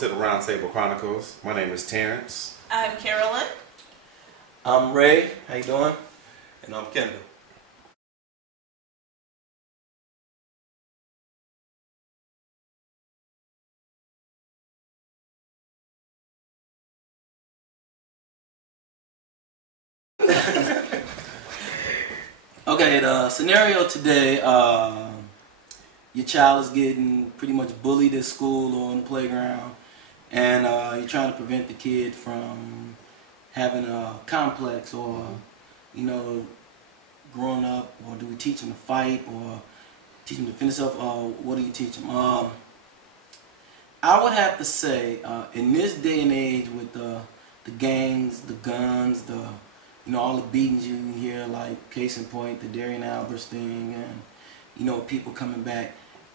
to the Roundtable Chronicles. My name is Terrence. I'm Carolyn. I'm Ray. How you doing? And I'm Kendall. Okay, the scenario today, your child is getting pretty much bullied at school or on the playground, and you're trying to prevent the kid from having a complex or, growing up, or do we teach them to fight or teach them to defend themselves, or what do you teach them? I would have to say, in this day and age with the gangs, the guns, all the beatings you hear, like case in point, the Darian Alberts thing, and people coming back.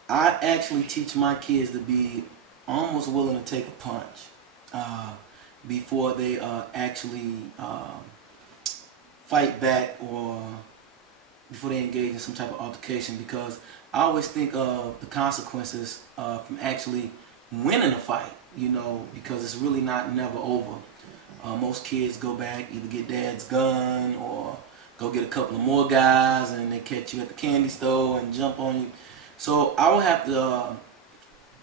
I actually teach my kids to be almost willing to take a punch before they actually fight back or before they engage in some type of altercation, because I always think of the consequences from actually winning a fight, because it's really never over. Most kids go back, either get dad's gun or go get a couple of more guys, and they catch you at the candy store and jump on you. So I would have to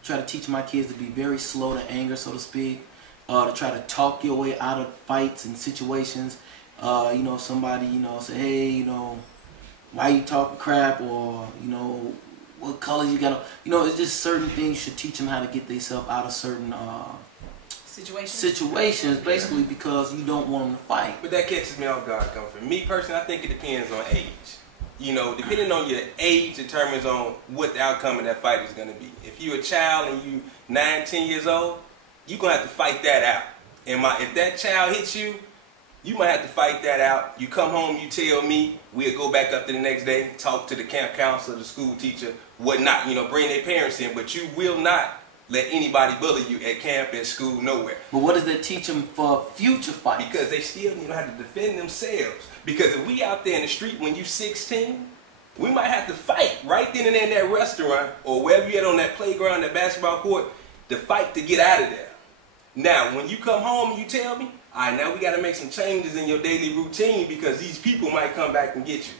try to teach my kids to be very slow to anger, so to speak, to try to talk your way out of fights and situations. Somebody, say, hey, why you talking crap, or, what color you got on. It's just certain things you should teach them how to get themselves out of certain situations, basically, because you don't want them to fight. But that catches me off guard, Comfort. Me personally, I think it depends on age. Depending on your age determines on what the outcome of that fight is going to be. If you're a child and you 9, 10 years old, you're going to have to fight that out. If that child hits you, you might have to fight that out. You come home, you tell me, we'll go back up to the next day, talk to the camp counselor, the school teacher, whatnot, bring their parents in, but you will not let anybody bully you at camp, at school, nowhere. But what does that teach them for future fights? Because they still need to know how to defend themselves. Because if we out there in the street when you 16, we might have to fight right then and there in that restaurant or wherever you're at on that playground, that basketball court, to fight to get out of there. Now, when you come home and you tell me, all right, now we got to make some changes in your daily routine because these people might come back and get you.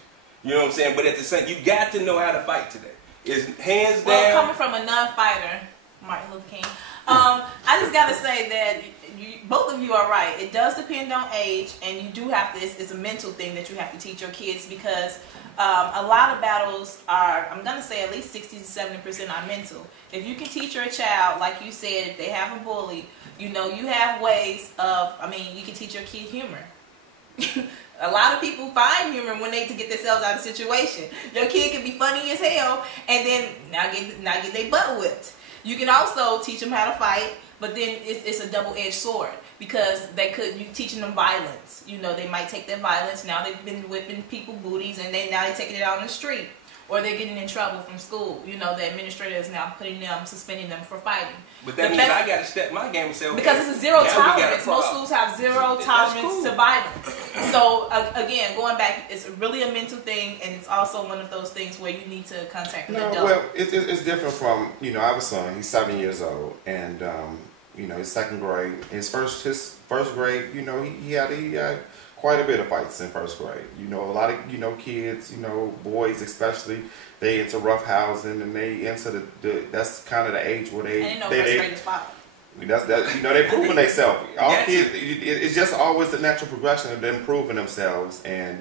You know what I'm saying? But at the same, you got to know how to fight today. It's hands down. Well, coming from a non-fighter, Martin Luther King, I just got to say that both of you are right. It does depend on age, and you do have to, it's a mental thing that you have to teach your kids, because a lot of battles are, I'm going to say at least 60 to 70% are mental. If you can teach your child, like you said, if they have a bully, you have ways of, you can teach your kid humor. A lot of people find humor when they to get themselves out of a situation. Your kid can be funny as hell, and then now get their butt whipped. You can also teach them how to fight, but then it's a double-edged sword, because you teaching them violence. They might take their violence. Now they've been whipping people booties, and now they're taking it out on the street, or they're getting in trouble from school. The administrator is now suspending them for fighting. But that means I got to step my game and say, okay, because it's a zero tolerance. Most schools have zero tolerance to violence. So again, going back, it's really a mental thing, and it's also one of those things where you need to contact an adult. Well, it's different from, I have a son. He's 7 years old, and his second grade. His first grade, he had quite a bit of fights in first grade. A lot of kids, boys especially, they into roughhousing, and they into that's kind of the age where they they're proving themselves. All kids, it's just always the natural progression of them proving themselves, and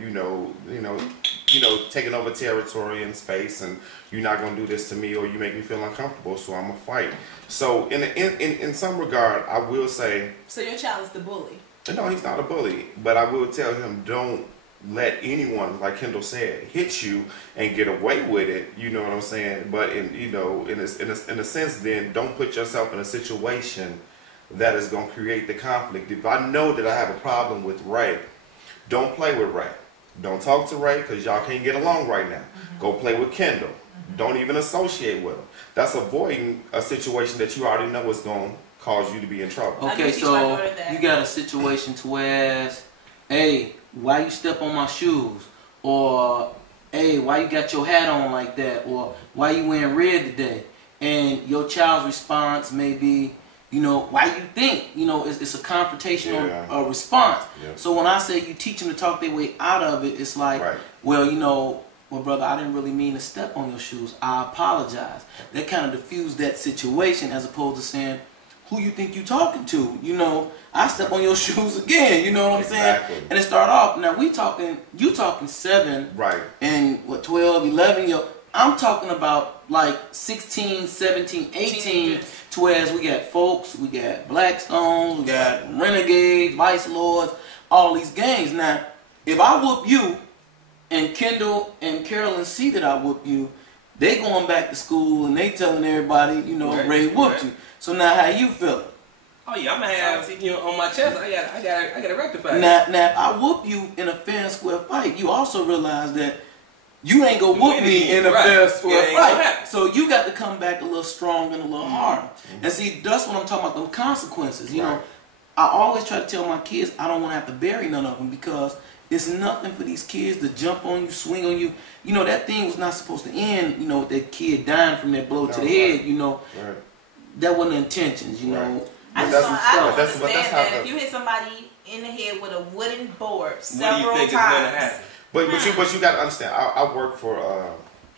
taking over territory and space, and you're not gonna do this to me, or you make me feel uncomfortable, so I'm gonna fight. So in some regard, I will say. So your child is the bully. No, he's not a bully, but I will tell him, don't let anyone, like Kendall said, hit you and get away with it. You know what I'm saying? But in a sense, then don't put yourself in a situation that is going to create the conflict. If I know that I have a problem with Ray, don't play with Ray. Don't talk to Ray, because y'all can't get along right now. Go play with Kendall. Don't even associate with him. That's avoiding a situation that you already know is going to cause you to be in trouble. Okay, so you got a situation to where, hey, why you step on my shoes? Or, hey, why you got your hat on like that? Or, why you wearing red today? And your child's response may be, You know, why you think, you know, it's a confrontational Yeah. response. Yeah. So when I say you teach them to talk their way out of it, it's like, Right. well, you know, well, brother, I didn't really mean to step on your shoes. I apologize. That kind of diffused that situation as opposed to saying, who you think you talking to? You know, I step on your shoes again. You know what I'm Exactly. saying? And it start off, now you talking 7 Right. and what, 12, 11 year. I'm talking about like 16, 17, 18, Teenagers. to whereas we got folks, we got Blackstones, we got Renegades, Vice Lords, all these gangs. Now, if I whoop you and Kendall and Carolyn see that I whoop you, they going back to school and they telling everybody, you know, Right, Ray whooped right. you. So now how you feeling? Oh yeah, I'm gonna have, you know, on my chest. I gotta rectify Now, that. now if I whoop you in a fair and square fight, you also realize that you ain't gonna whoop Win me again, in a right. fair and square Yeah, ain't gonna fight. happen. So you got to come back a little stronger and a little harder. And see, that's what I'm talking about, them consequences. You know, Right. I always try to tell my kids I don't want to have to bury none of them because it's nothing for these kids to jump on you, swing on you. You know, that thing was not supposed to end, you know, with that kid dying from that blow to the head, you know. Right. That wasn't intentions, you know. I But just that's- don't, I don't but that's understand how that if you hit somebody in the head with a wooden board What do several you think is gonna times, happen? But you got to understand. I worked for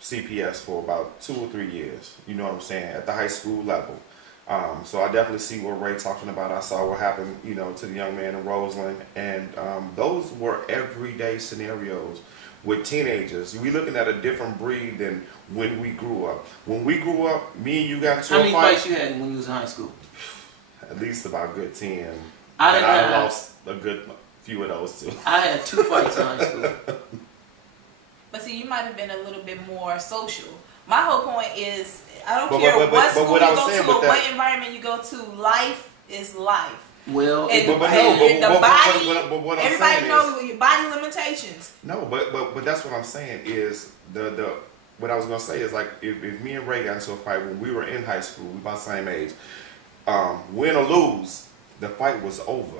CPS for about 2 or 3 years. You know what I'm saying, at the high school level. So I definitely see what Ray talking about. I saw what happened, you know, to the young man in Roseland, and those were everyday scenarios with teenagers. We looking at a different breed than when we grew up. When we grew up, me and you got into How a many fight. fights you had when you was in high school? At least about a good 10. I didn't and I have- lost a good few of those too. I had 2 fights in high school. but see, you might have been a little bit more social. My whole point is, I don't But- care but- what school what you I was go saying to with or that- what environment you go to. Life is life. Well, And, But no, and the but body, what I'm everybody saying knows your body limitations. No, but that's what I'm saying is the what I was gonna say is like if me and Ray got into a fight when we were in high school, we about the same age. Win or lose, the fight was over.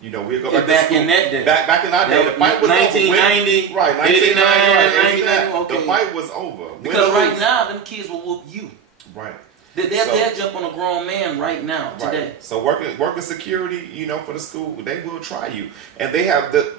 You know, we'd go back to back school. in that day. Back in our day, the fight was 1990, over. Right, 89, 1990, 99, okay. The fight was over. Win because or right lose. now, them kids will whoop you. Right. They'll jump on a grown man right now, today. Right. So working security, you know, for the school, they will try you, and they have the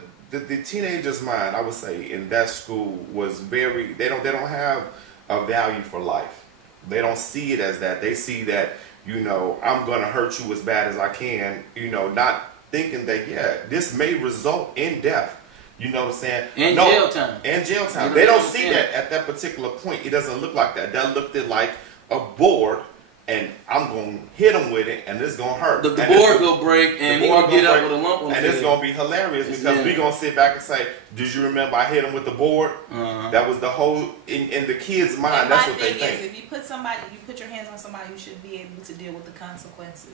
teenagers' mind. I would say in that school was very. They don't have a value for life. They don't see it as that. They see that, you know, I'm gonna hurt you as bad as I can. You know, not thinking that this may result in death. You know what I'm saying? And jail time. And jail time. They They don't don't see understand. that at that particular point. It doesn't look like that. That looked at like a board, and I'm gonna hit them with it, and it's gonna hurt. The And board it's- will break, and the he board will get gonna up break, with a lump on his and it's head. gonna be hilarious because Yeah. we gonna sit back and say, "Did you remember I hit him with the board?" That was the whole in the kids' mind. And That's my what they thing think. is, if you put your hands on somebody, you should be able to deal with the consequences.